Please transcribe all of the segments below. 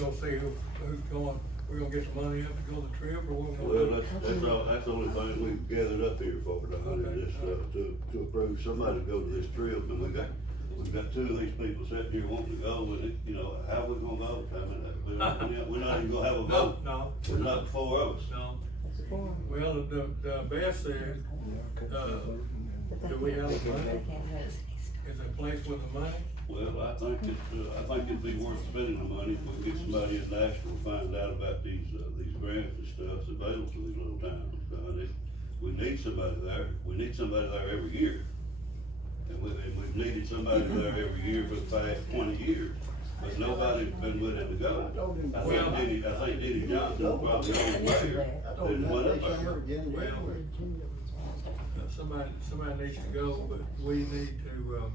gonna see who's going, we're gonna get some money up to go to the trip, or what? Well, that's the only thing we've gathered up here for, Don, is just, to approve somebody to go to this trip, and we've got two of these people sitting here wanting to go, and you know, how we gonna go? I mean, we're not even gonna have a vote. No. There's not four of us. No. Well, the best said, do we have the money? Is there a place with the money? Well, I think it'd be worth spending the money if we get somebody in Nashville to find out about these grants and stuff available to these little towns. We need somebody there. We need somebody there every year. And we've needed somebody there every year for the past 20 years. But nobody's been willing to go. I think Diddy Johnson was probably the only mayor that went up there. Well, somebody needs to go, but we need to,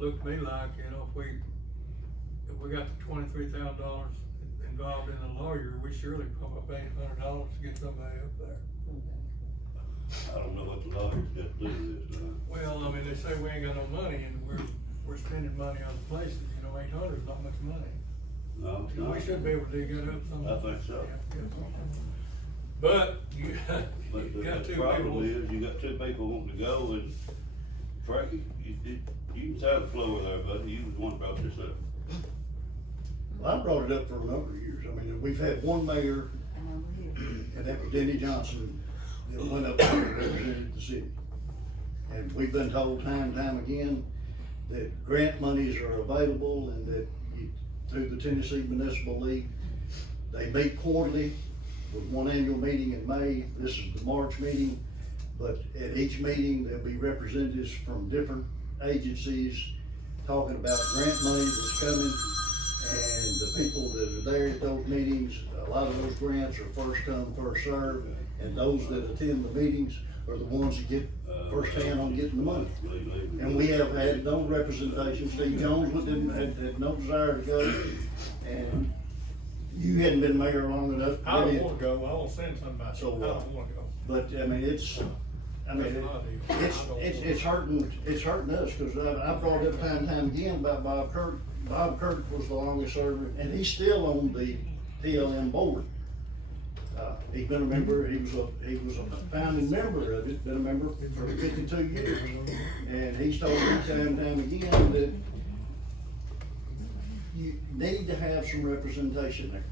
look to me like, you know, if we got the $23,000 involved in a lawyer, we surely probably pay $100 to get somebody up there. I don't know what the lawyers got to do with this. Well, I mean, they say we ain't got no money, and we're spending money on places, you know, 800 is not much money. No, You know, we should be able to dig it up somehow. I think so. Yeah. But you But got two the problem people. is, you got two people wanting to go, and Frankie, you can tell the floor there, buddy, you was the one who brought this up. Well, I brought it up for a number of years. I mean, we've had one mayor, and that was Denny Johnson, that went up there and represented the city. And we've been told time and time again that grant monies are available and that through the Tennessee Municipal League, they meet quarterly with one annual meeting in May. This is the March meeting, but at each meeting, there'll be representatives from different agencies talking about grant money that's coming. And the people that are there at those meetings, a lot of those grants are first come, first served. And those that attend the meetings are the ones that get first hand on getting the money. And we have had no representation. Steve Jones had no desire to go. And you hadn't been mayor long enough. I don't wanna go, I wanna send somebody, So, I don't wanna go. But, I mean, it's hurting us, cause I brought it up time and time again about Bob Kirk. Bob Kirk was the longest serving, and he's still on the TLM board. He's been a member, he was a founding member of it, been a member for 52 years. And he's told me time and time again that you need to have some representation there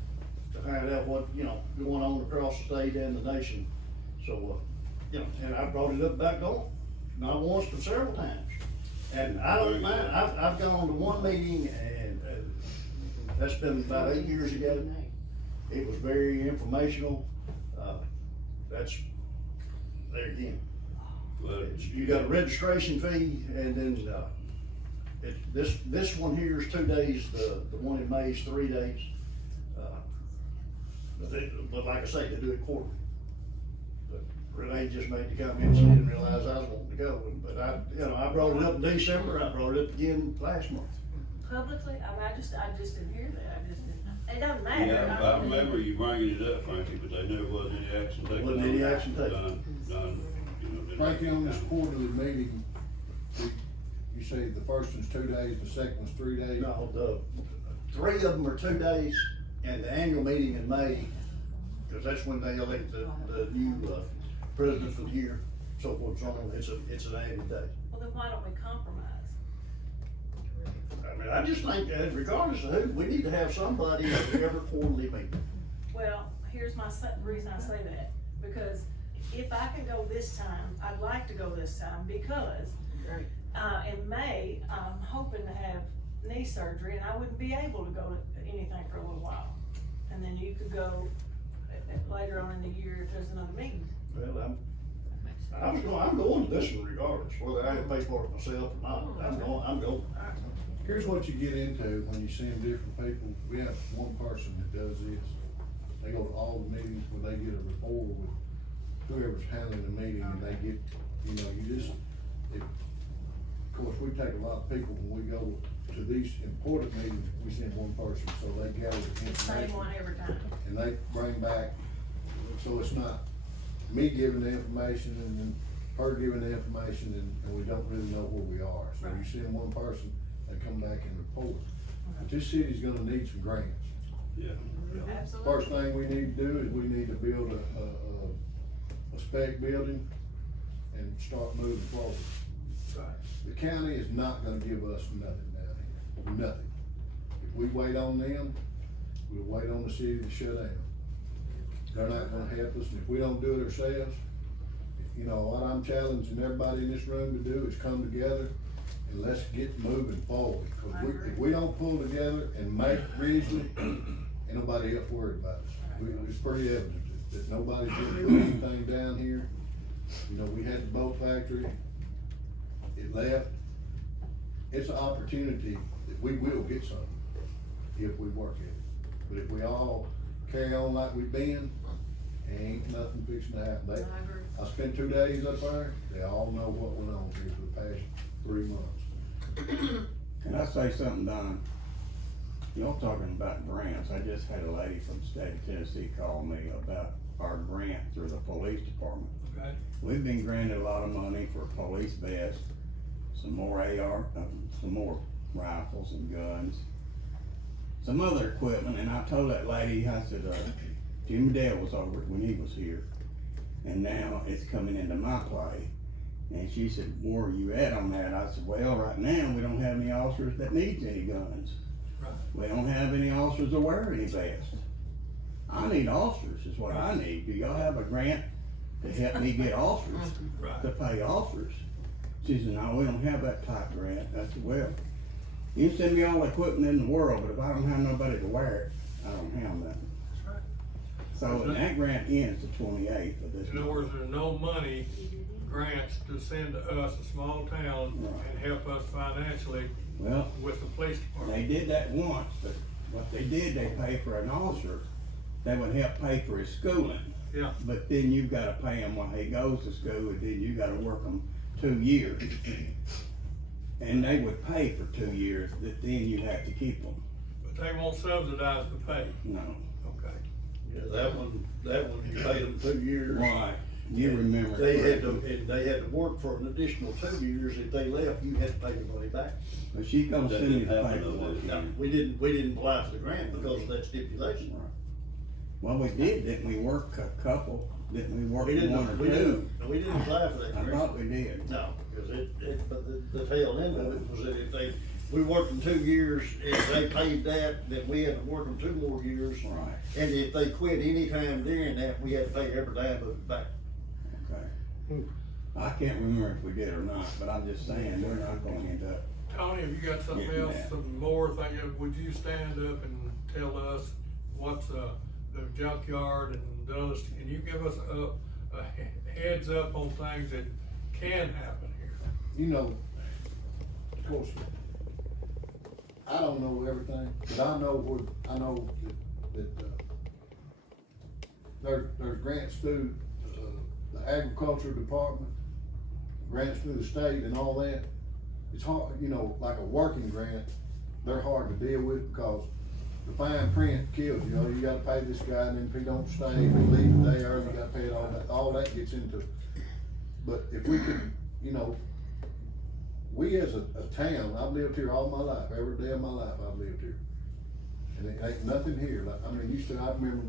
to find out what, you know, going on across the state and the nation. So, you know, and I brought it up back on, not once, but several times. And I don't mind, I've gone to one meeting, and that's been about 8 years ago. It was very informational. That's, there again. Well, You got a registration fee, and then, this one here is 2 days, the one in May is 3 days. But like I say, they do it quarterly. But Renee just made the comment, she didn't realize I was wanting to go, but I brought it up in December, I brought it up again last month. Publicly, I just didn't hear that, it doesn't matter. Yeah, I remember you bringing it up, Frankie, but there never was any action taken. Wasn't any action taken. Done, you know, didn't- Frankie, on this quarterly meeting, you say the first one's 2 days, the second one's 3 days? No, the 3 of them are 2 days, and the annual meeting in May, cause that's when they elect the new, president for the year, so forth, so on, it's an added day. Well, then why don't we compromise? I mean, I just think that regardless of who, we need to have somebody at every quarterly meeting. Well, here's my reason I say that, because if I can go this time, I'd like to go this time, because in May, I'm hoping to have knee surgery, and I wouldn't be able to go to anything for a little while. And then you could go later on in the year if there's another meeting. Well, I'm going to this one regardless, whether I have to pay for it myself or not, I'm going. Here's what you get into when you send different people. We have one person that does this. They go to all the meetings where they get a rapport with whoever's handling the meeting, and they get, you know, of course, we take a lot of people when we go to these important meetings, we send one person, so they gather the information. Same one every time. And they bring back, so it's not me giving the information and then her giving the information, and we don't really know where we are. So you send one person, they come back and report. But this city's gonna need some grants. Yeah. Absolutely. First thing we need to do is we need to build a spec building and start moving forward. Right. The county is not gonna give us nothing down here, nothing. If we wait on them, we'll wait on the city to shut down. They're not gonna help us, and if we don't do it ourselves, you know, what I'm challenging everybody in this room to do is come together and let's get moving forward. Cause if we don't pull together and make Ridgely, ain't nobody else worried about us. It's pretty evident that nobody's gonna do anything down here. You know, we had the boat factory, it left. It's an opportunity that we will get something if we work at it. But if we all carry on like we've been, ain't nothing fixing to happen. I agree. I spent 2 days up there, they all know what went on here for the past 3 months. Can I say something, Don? Y'all talking about grants, I just had a lady from the state of Tennessee call me about our grant through the police department. Okay. We've been granted a lot of money for police vests, some more some more rifles and guns, some other equipment, and I told that lady, I said, Jimmy Dale was over it when he was here, and now it's coming into my play. And she said, where are you at on that? I said, well, right now, we don't have any officers that needs any guns. Right. We don't have any officers that wear any vests. I need officers, is what I need. Do y'all have a grant to help me get officers, Right. to pay officers? She said, no, we don't have that type of grant. I said, well, you can send me all the equipment in the world, but if I don't have nobody to wear it, I don't have nothing. That's right. So and that grant ends the 28th of this In other month. words, there's no money, grants to send to us, a small town, Right. and help us financially Well, with the police department. they did that once, but what they did, they paid for an officer that would help pay for his schooling. Yeah. But then you gotta pay him while he goes to school, and then you gotta work him 2 years. And they would pay for 2 years, that then you have to keep them. But they won't subsidize the pay. No. Okay. Yeah, that one, you paid them 2 years. Why? You remember. They had to, and they had to work for an additional 2 years. If they left, you had to pay the money back. But she gonna That send me didn't the happen though, paperwork. did it? No, we didn't apply for the grant because of that stipulation. Well, we didn't we work a couple, didn't we work We one or two? we didn't apply for that I grant. thought we did. No, because but the tail end of it was that if we worked them 2 years, if they paid that, then we had to work them 2 more years. Right, And if they quit any time during that, we had to pay every dime of it back. okay. I can't remember if we did or not, but I'm just saying, we're not gonna end up. Tony, have you got something Getting else, that. some more thing, would you stand up and tell us what's, the junkyard and the others, can you give us a heads up on things that can happen here? You know, of course, I don't know everything, but I know that there's grants through, the agriculture department, grants through the state and all that. It's hard, you know, like a working grant, they're hard to deal with because the fine print kills you. You know, you gotta pay this guy, and then if he don't stay, if he leaves the day early, you gotta pay it all that gets into. But if we could, you know, we as a town, I've lived here all my life, every day of my life I've lived here. And it ain't nothing here, like, I mean, I remember,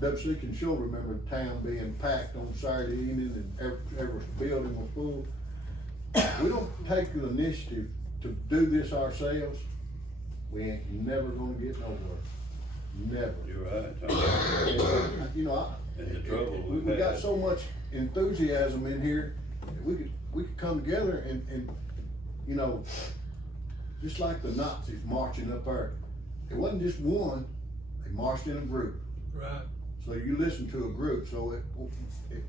W.C. can sure remember the town being packed on Saturday evening and every building was full. We don't take the initiative to do this ourselves, we ain't never gonna get nowhere, never. You're right, Tom. You know, And the trouble we we've got had. so much enthusiasm in here, that we could come together and, you know, just like the Nazis marching up there. It wasn't just one, they marched in a group. Right. So you listen to a group, so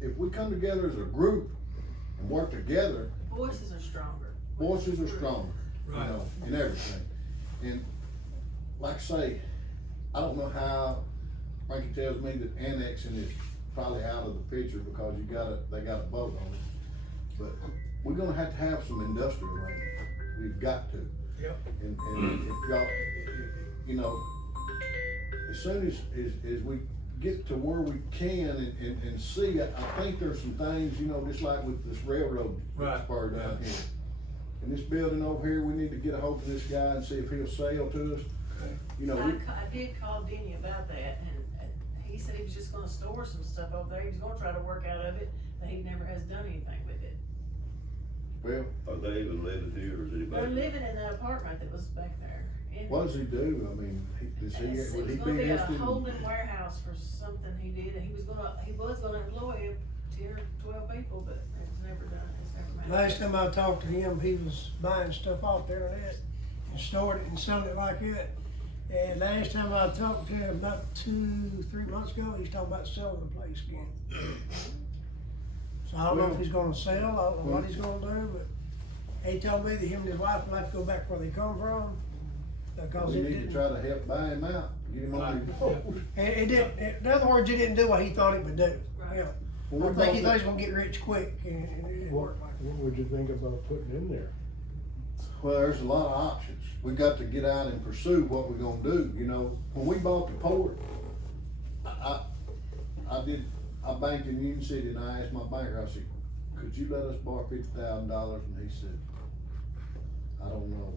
if we come together as a group and work together, Voices are stronger. voices are stronger, you Right. know, in everything. And like I say, I don't know how, Frankie tells me that annexing is probably out of the picture because they got a vote on it. But we're gonna have to have some industrial land, we've got to. Yep. And if y'all, you know, as soon as we get to where we can and see, I think there's some things, you know, just like with this railroad Right. spur down here. And this building over here, we need to get a hold of this guy and see if he'll sell to us. Okay. you know, I did call Denny about that, and he said he was just gonna store some stuff over there, he was gonna try to work out of it, but he never has done anything with it. well, Are they even living here, or is anybody? They're living in that apartment that was back there. And what does he do? I mean, does he, It would was he gonna be be a interested in? holding warehouse for something he did, and he was gonna employ 10 or 12 people, but it was never done, it's never made. Last time I talked to him, he was buying stuff off the internet and stored it and selling it like that. And last time I talked to him, about 2-3 months ago, he's talking about selling the place again. So I don't know if he's gonna sell, I don't know what he's gonna do, but he told me that him and his wife would like to go back where they come from. Because We it need to didn't, try to help buy him out, get him on his board. it didn't, in other words, it didn't do what he thought it would do. Right. Yeah. Well, I we think he both- thought he was gonna get rich quick, and it didn't work like that. What would you think about putting in there? Well, there's a lot of options. We got to get out and pursue what we're gonna do, you know. When we bought the port, I banked in Union City and I asked my banker, I said, could you let us borrow $50,000? And he said, I don't know.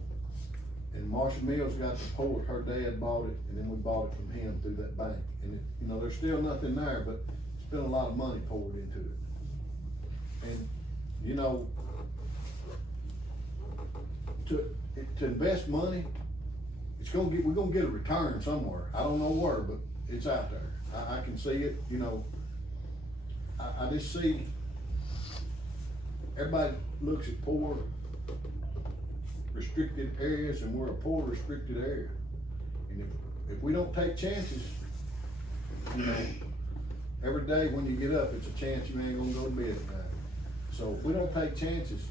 And Marshall Mills got the port, her dad bought it, and then we bought it from him through that bank. And it, you know, there's still nothing there, but it's been a lot of money poured into it. And, you know, to invest money, we're gonna get a return somewhere. I don't know where, but it's out there. I can see it, you know. I just see, everybody looks at poor restricted areas, and we're a poor restricted area. And if we don't take chances, you know, every day when you get up, it's a chance you ain't gonna go to bed at night. So if we don't take chances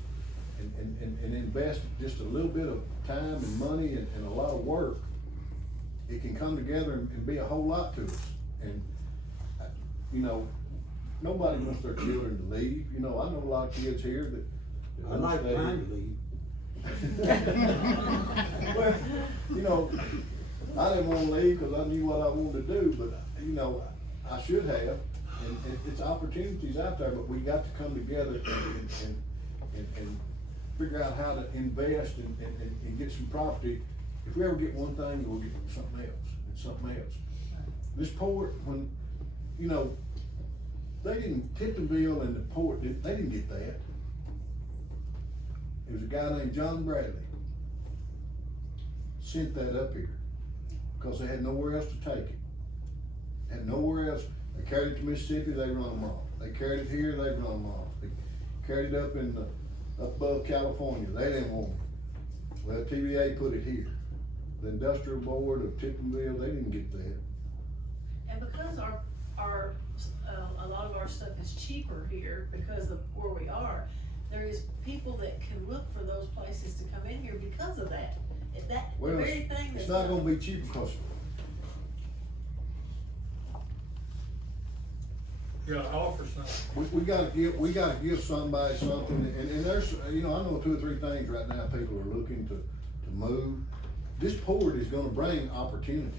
and invest just a little bit of time and money and a lot of work, it can come together and be a whole lot to us. And, you know, nobody wants their children to leave. You know, I know a lot of kids here that I'd like stay. mine to leave. Well, you know, I didn't wanna leave because I knew what I wanted to do, but, you know, I should have. And it's opportunities out there, but we got to come together and figure out how to invest and get some property. If we ever get one thing, we'll get something else, and something else. This port, when, you know, they didn't, Tiptonville and the port, they didn't get that. It was a guy named John Bradley sent that up here, because they had nowhere else to take it. Had nowhere else. They carried it to Mississippi, they run them off. They carried it here, they run them off. They carried it up up above California, they didn't want it. Well, TVA put it here. The Industrial Board of Tiptonville, they didn't get that. And because a lot of our stuff is cheaper here because of where we are, there is people that can look for those places to come in here because of that. The Well, very thing it's that's. not gonna be cheap because You gotta offer something. we gotta give somebody something, and there's, you know, I know 2 or 3 things right now people are looking to move. This port is gonna bring opportunities,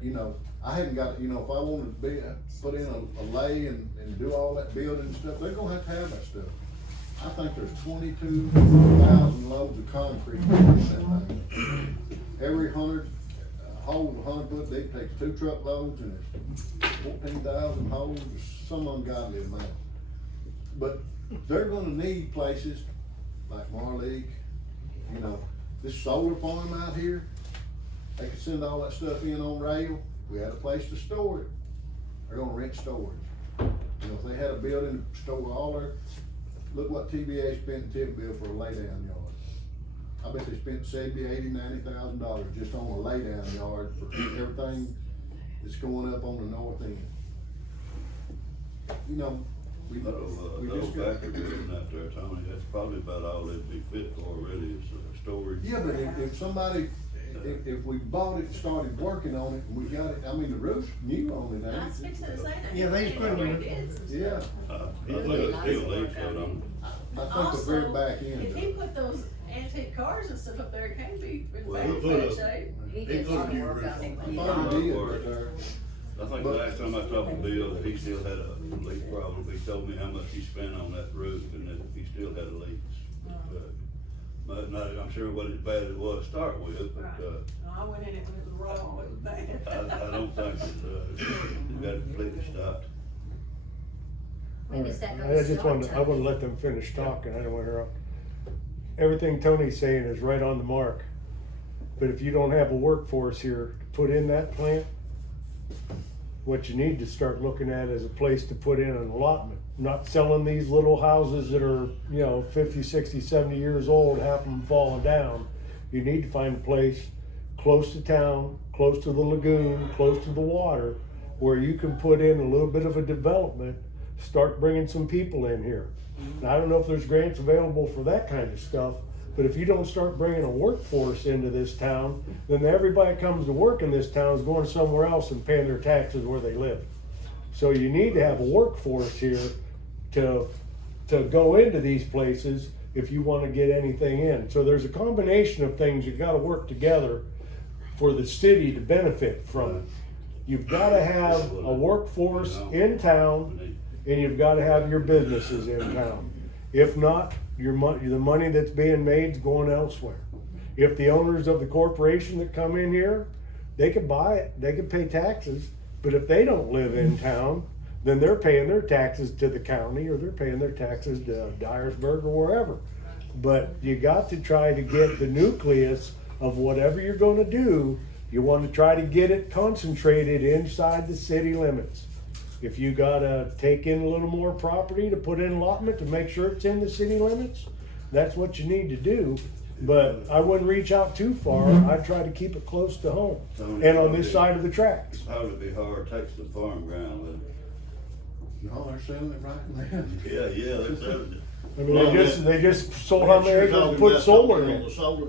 you know. I hadn't got, you know, if I wanted to put in a lay and do all that building stuff, they're gonna have that stuff. I think there's 22,000 loads of concrete in that thing. Every hole, 100 foot deep, takes 2 truckloads, and it's 14,000 holes, some ungodly amount. But they're gonna need places like Marleek, you know, this solar farm out here, they could send all that stuff in on rail. We had a place to store it. They're gonna rent storage. You know, if they had a building to store all their, look what TVA spent in Tiptonville for a laydown yard. I bet they spent $70,000, $80,000, $90,000 just on a laydown yard for everything that's going up on the north end. You know, we Those just got. factory buildings out there, Tony, that's probably about all it'd be fit for really, is storage. Yeah, but if somebody, if we bought it and started working on it, and we got it, I mean, the roof's new on it, I ain't was it? fixing to say that. Yeah, they just put 'em in. Already did some stuff. Yeah, I think it's still leaks out on. I think the very back end. If he put those antique cars and stuff up there, it can't be in Well, bad, he put bad a- shape. He did put a some new work roof on it. I thought he did, I think the last time I talked to Bill, that he still had a leak problem. He told me how much he spent on that roof and that he still had leaks. but not, I'm sure it wasn't as bad as it was to start with, but, I went in it when it was raw, it was bad. I don't think it got completely stopped. When does that go I to just start wanted, I time? wanna let them finish talking, I don't wanna interrupt. Everything Tony's saying is right on the mark, but if you don't have a workforce here to put in that plant, what you need to start looking at is a place to put in an allotment, not selling these little houses that are, 50, 60, 70 years old, half of them falling down. You need to find a place close to town, close to the lagoon, close to the water, where you can put in a little bit of a development, start bringing some people in here. Now, I don't know if there's grants available for that kind of stuff, but if you don't start bringing a workforce into this town, then everybody that comes to work in this town is going somewhere else and paying their taxes where they live. So you need to have a workforce here to go into these places if you wanna get anything in. So there's a combination of things you gotta work together for the city to benefit from. You've gotta have a workforce in town, and you've gotta have your businesses in town. If not, the money that's being made is going elsewhere. If the owners of the corporation that come in here, they could buy it, they could pay taxes, but if they don't live in town, then they're paying their taxes to the county, or they're paying their taxes to Dyersburg or wherever. But you got to try to get the nucleus of whatever you're gonna do, you wanna try to get it concentrated inside the city limits. If you gotta take in a little more property to put in allotment to make sure it's in the city limits, that's what you need to do. But I wouldn't reach out too far, I'd try to keep it close to home, and on this side of the tracks. It'd probably be hard, takes the farm ground with No, they're selling it right now. it. Yeah, they're selling it. I mean, they just sold how many acres and put solar in On the it. solar.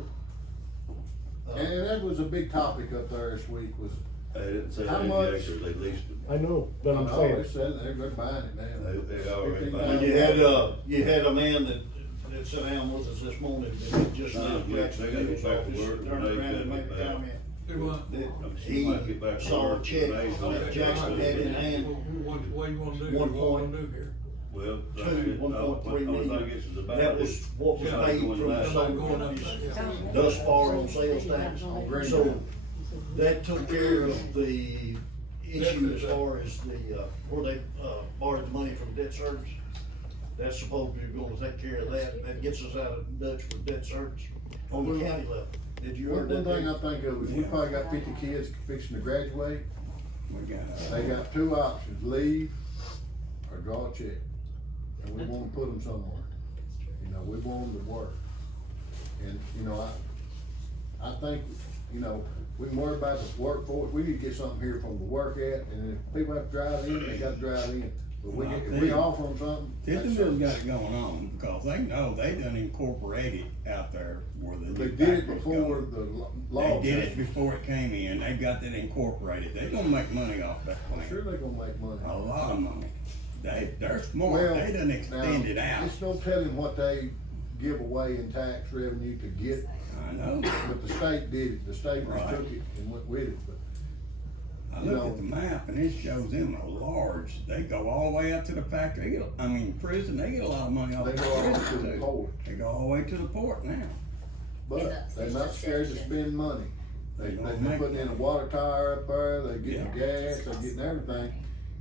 And that was a big topic up there this week was, They didn't sell How any much? acres, they leased them. I know, but I'm oh, saying, they said they're buying it now. They already $15,000. buying You had a man that sat down with us this morning, that had just No, left yeah, Jackson they gotta Davis get back to office, work, turned and they around and gotta made get a back. comment. Do what? That She might get back he to saw a work check today, so that that's Jackson what had they in do. hand. What you wanna do, One what you wanna point. do here? Well, Two, I mean, 1.3 only million. thing is about That it. was what was Yeah, paid going from the back. solar Going up, companies yeah. thus far on sales tax. So that took care of the issue as far as the, where they, borrowed the money from debt service. That's supposed to be gonna take care of that. That gets us out of Dutch for debt service on the county level. Did you hear One that? thing I think of is we probably got 50 kids fixing to graduate. We got, They got two options, leave or draw a check. And we wanna put them somewhere. We want them to work. And, I think, we can worry about the workforce. We need to get something here from the work at, and if people have to drive in, they gotta drive in. But if we offer them something. that's Tisdale's got it going on, because they know they done incorporated out there where the They new did it factories before go. the law. They did it changed. before it came in, they got that incorporated, they gonna make money off that I'm sure plant, they gonna make money. a lot of money. They're smart, Well, they done extended now, out, It's no telling what they give away in tax revenue to get, I know. but the state did it, the state just Right. took it and went with it, but. I You looked know- at the map and it shows them a large, they go all the way out to the factory, prison, they get a lot of money off They the go all prison to the too. port, They go all the way to the port now. but they're not scared to spend money. They're putting in a water tower up there, they're getting gas, they're getting everything.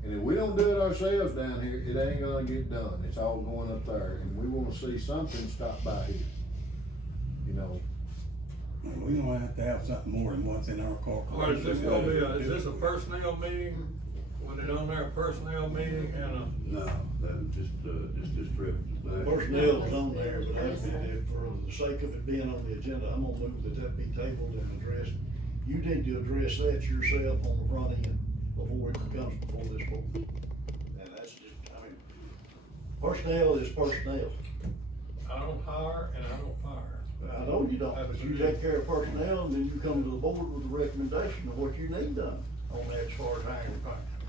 And if we don't do it ourselves down here, it ain't gonna get done, it's all going up there, and we wanna see something stop by here. And we gonna have to have something more than what's in our Or corporation. is this gonna be is this a personnel meeting? When it on there, a personnel meeting and a, No, that was just trip. Personnel is on there, but for the sake of it being on the agenda, I'm gonna move that be tabled and addressed. You need to address that yourself on the front end before it comes before this board. And that's just, personnel is personnel. I don't hire and I don't fire. I know you don't, but you take care of personnel and then you come to the board with a recommendation of what you need done on that as far as hiring.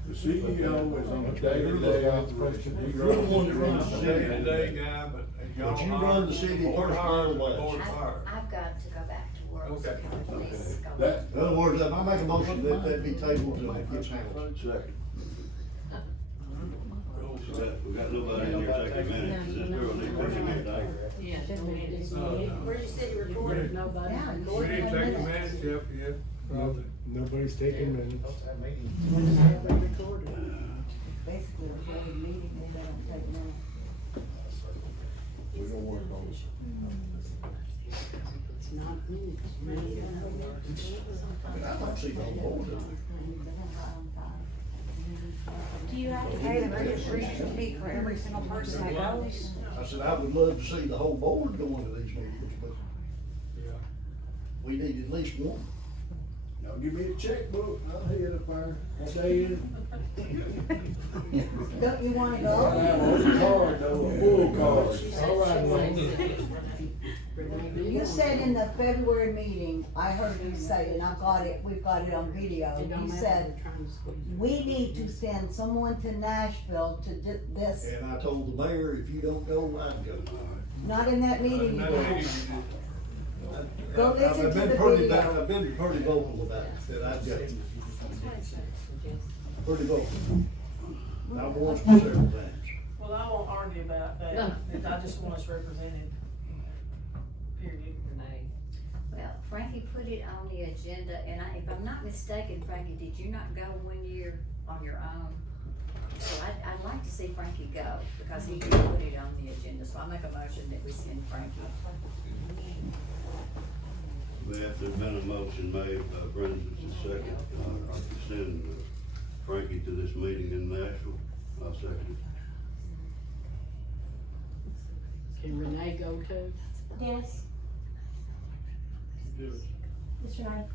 The CEO is on a day-to-day operation. You're the one that runs the city. Day-to-day guy, but y'all But you hire run the city board personnel hires and wise. board fires. I've got to go back to work, so Okay. can we please go? That, In other words, I make a motion that be tabled till it gets handled. Second. We got nobody in here taking minutes, this girl needs pushing it down. Where's your city recorder? We didn't take the minutes, Jeff, yet, probably. Nobody's taking minutes. Basically, a regular meeting, they don't take minutes. We're gonna work on it. I mean, I'd like to see the whole board do it. Do you have to pay the registration fee for every single person that goes? I said, I would love to see the whole board going to these meetings, but Yeah. we need at least one. Y'all give me a checkbook, I'll hit it fire, I'll stay in. Don't you wanna I go? have a card though, a full card. All right, Wayne. You said in the February meeting, I heard you say, and I got it, we've got it on video, you said, we need to send someone to Nashville to do this, And I told the mayor, if you don't go, I'd go. not in that meeting you Not did. meeting. Go I've listen to been the pretty video. I've been pretty vocal about it, that I'd go. Pretty vocal. Not once, but several times. Well, I won't argue about that, I just want us represented, period. Well, Frankie put it on the agenda, and if I'm not mistaken, Frankie, did you not go one year on your own? So I'd like to see Frankie go, because he did put it on the agenda, so I make a motion that we send Frankie. Beth, there's been a motion made by Brenda, it's a second, to send Frankie to this meeting in Nashville. I'll second Can Renee go too? Dennis? Mr. Knight?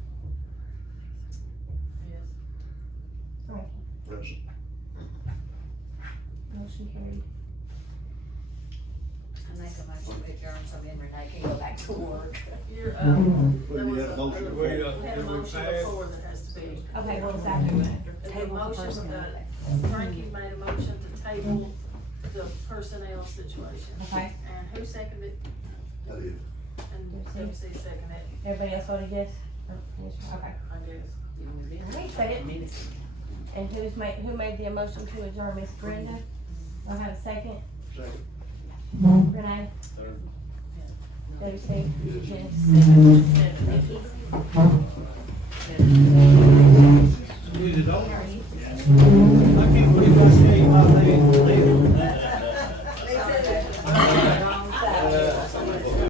Yes. Frankie? Present. Motion carried. I make a motion to adjourn, so then Renee can go back to work. You're, Well, there you was had a motion a, before. we had a motion before that has to be. Okay, what was that? The motion, Frankie made a motion to table the personnel situation. Okay. And who seconded it? it. I did. And Dempsey seconded it, Everybody else voted yes? Okay. I guess. Wait a second. And who made the motion to adjourn, Miss Brenda? I have a second. Second. Renee? Debbie, Steve? Yes. Dennis? Thank you.